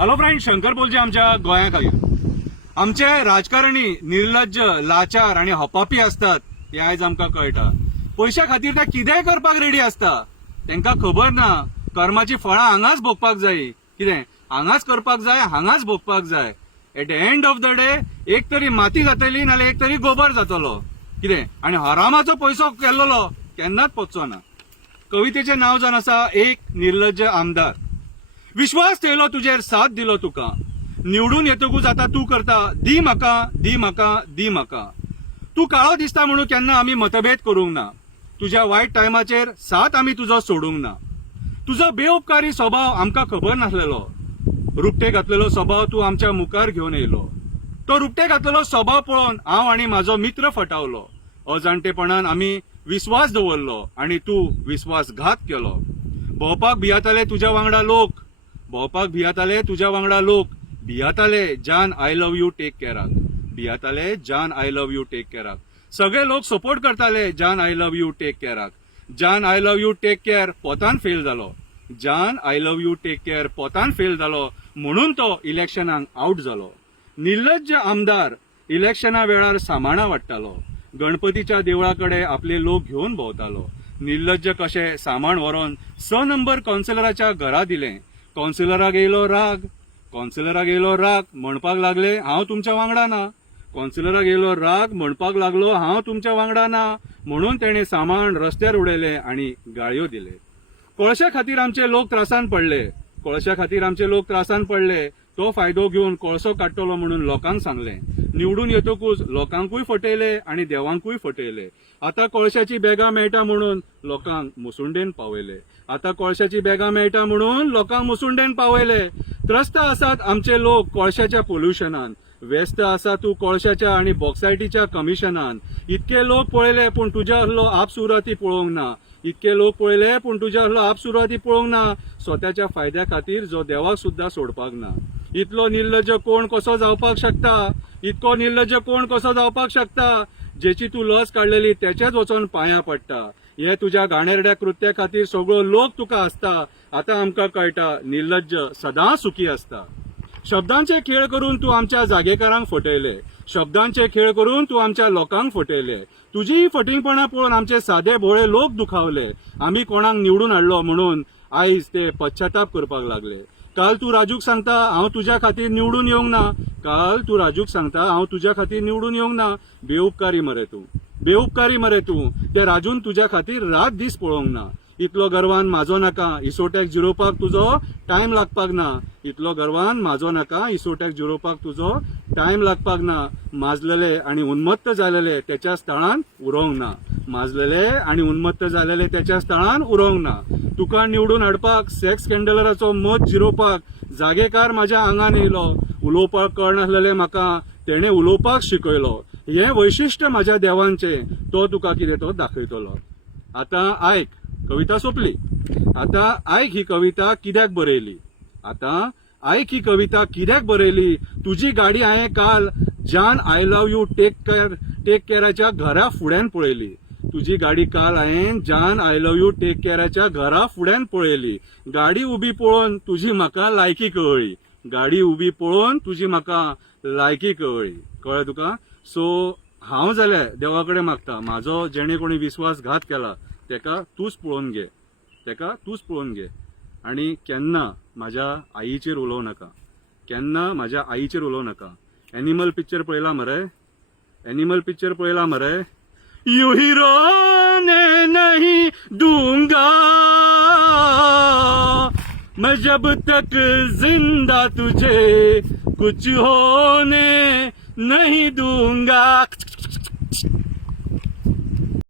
Hello friend, Shankar बोलचे आमच्या गोंया खातीर. आमचे राजकारणी निर्लज्ज, लाचार आणि हपापी असतात हे आयज आमकां कळटा. पैशा खातीर ते कितेंय करपाक रेडी असता. तांकां खबर ना कर्माची फळां हांगाच भोगपाक जाय. कितें हांगाच करपाक जाय, हांगाच भोगपाक जाय. At the end of the day एक तरी माती जातली नाल्यार एक तरी गोबर जातलो. कितें आनी हरामाचो पैसो केल्लो केन्नाच पचचो ना. कवितेचें नांव जावन आसा एक निर्लज्ज आमदार. विश्वास ठेवलो तुजेर, साथ दिलो तुका, निवडून येतकूच आता तू करता दी म्हाका, दी म्हाका, दी म्हाका. तू काळो दिसता म्हणून केन्ना आमी मतभेद करूंक ना. तुज्या वायट टायमाचेर साथ आमी तुजो सोडूंक ना. तुजो बेउपकारी स्वभाव आमकां खबर नासलेलो. रुपटे घातलेलो स्वभाव तू आमच्या मुखार घेवन येयलो. तो रुपटे घातलेलो स्वभाव पळोवन हांव आनी म्हाजो मित्र फटावलो. अजाणटेपणान आमी विश्वास दवरलो आनी तू विश्वासघात केलो. भोंवपाक भियाताले तुज्या वांगडा लोक, भोंवपाक भियाताले तुज्या वांगडा लोक. भियाताले जान आय लव्ह यू टेक केअराक, भियाताले जान आय लव्ह यू टेक केअराक. सगळे लोक सपोर्ट करताले जान आय लव्ह यू टेक केअराक. जान I love you take care पोतान फेल जालो. जान I love you take care पोतान फेल जालो म्हणून तो इलेक्शनाक आउट जालो. निर्लज्ज आमदार इलेक्शना वेळार सामाना वाडटालो. गणपतीच्या देवळाकडे आपले लोक घेवन भोंवतालो. निर्लज्ज कशे सामान व्हरोन 6 नंबर कावन्सिलराच्या घरा दिलें. कावन्सिलराक येयलो राग, कावन्सिलराक येयलो राग, म्हणपाक लागले हांव तुमच्या वांगडा ना. कावन्सिलराक येयलो राग, म्हणपाक लागलो हांव तुमच्या वांगडा ना. म्हणून तेणे सामान रस्त्यार उडयले आनी गाळयो दिले. कोळशा खातीर आमचे लोक त्रासान पडले, कोळशा खातीर आमचे लोक त्रासान पडले. तो फायदो घेवन कोळसो काडटलो म्हणून लोकांक सांगले. निवडून येतकूच लोकांकूय फटयले आनी देवांकूय फटयले. आता कोळशाची बॅगां मेळटा म्हणून लोकांक मुसुंडेन पावयले. आता कोळशाची बॅगां मेळटा म्हणून लोकांक मुसुंडेन पावयले. त्रस्त आसात आमचे लोक कोळशाच्या पोल्युशनान. व्यस्त आसा तू कोळशाच्या आनी बॉक्सायटीच्या कमिशनान. इतके लोक पळयले पूण तुज्या असलो आपसुराती पळोवंक ना. इतके लोक पळयले पूण तुज्या असलो आपसुराती पळोवंक ना. स्वताच्या फायद्या खातीर जो देवाक सुद्दां सोडपाक ना. इतलो निर्लज्ज कोण कसो जावपाक शकता. इतको निर्लज्ज कोण कसो जावपाक शकता. जेची तू लस काडलेली त्याच्याच वचोन पांयां पडटा. हे तुज्या घाणेरड्या कृत्या खातीर सगळो लोक तुका आसता. आता आमकां कळटा निर्लज्ज सदांच सुखी आसता. शब्दांचे खेळ करून तू आमच्या जागेकारांक फटयले. शब्दांचे खेळ करून तू आमच्या लोकांक फटयले. तुजी फटिंगपणां पळोवन आमचे सादे भोळे लोक दुखावले. आमी कोणाक निवडून हाडलो म्हणून आयज ते पश्चाताप करपाक लागले. काल तू राजूक सांगता हांव तुज्या खातीर निवडून येवंक ना. काल तू राजूक सांगता हांव तुज्या खातीर निवडून येवंक ना. बेउपकारी मरे तू, बेउपकारी मरे तू. ते राजून तुज्या खातीर रात दीस पळोवंक ना. इतलो गर्वान म्हाजो नाका, इसोट्याक जिरोवपाक तुजो टायम लागपाक ना. इतलो गर्वान म्हाजो नाका, इसोट्याक जिरोवपाक तुजो टायम लागपाक ना. माजलेले आनी उन्मत्त जालेले त्याच्या स्थळान उरोवंक ना. माजलेले आनी उन्मत्त जालेले त्याच्या स्थळान उरोवंक ना. तुका निवडून हाडपाक सेक्स स्कॅन्डलराचो मत जिरोवपाक जागेकार म्हाज्या आंगान येयलो. उलोवपाक कळनासलेले म्हाका तेणे उलोवपाक शिकयलो. हे वैशिश्ट म्हाज्या देवांचे, तो तुका कितें तो दाखयतलो. आतां आयक, कविता सोंपली. आता आयक ही कविता कित्याक बरयली. आता आयक ही कविता कित्याक बरयली. तुजी गाडी हांवें काल जान आय लव्ह यू टेक केअराच्या घरा फुड्यान पळयली. तुजी गाडी काल हांवें जान आय लव्ह यू टेक केअराच्या घरा फुड्यान पळयली. गाडी उबी पळोवन तुजी म्हाका लायकी कळ्ळी. गाडी उबी पळोवन तुजी म्हाका लायकी कळ्ळी. कळ्ळें तुका. सो हांव जाल्यार देवा कडेन मागता म्हाजो जेणे कोणी विश्वासघात केला तेका तूच पळोवन घे, तेका तूच पळोवन घे. आनी केन्ना म्हाज्या आईचेर उलोव नाका, केन्ना म्हाज्या आईचेर उलोव नाका. एनिमल पिक्चर पळयला मरे, एनिमल पिक्चर पळयला मरे. यू हीरो ने नहीं दूंगा मैं जब तक जिंदा तुझे कुछ होने नहीं दूंगा.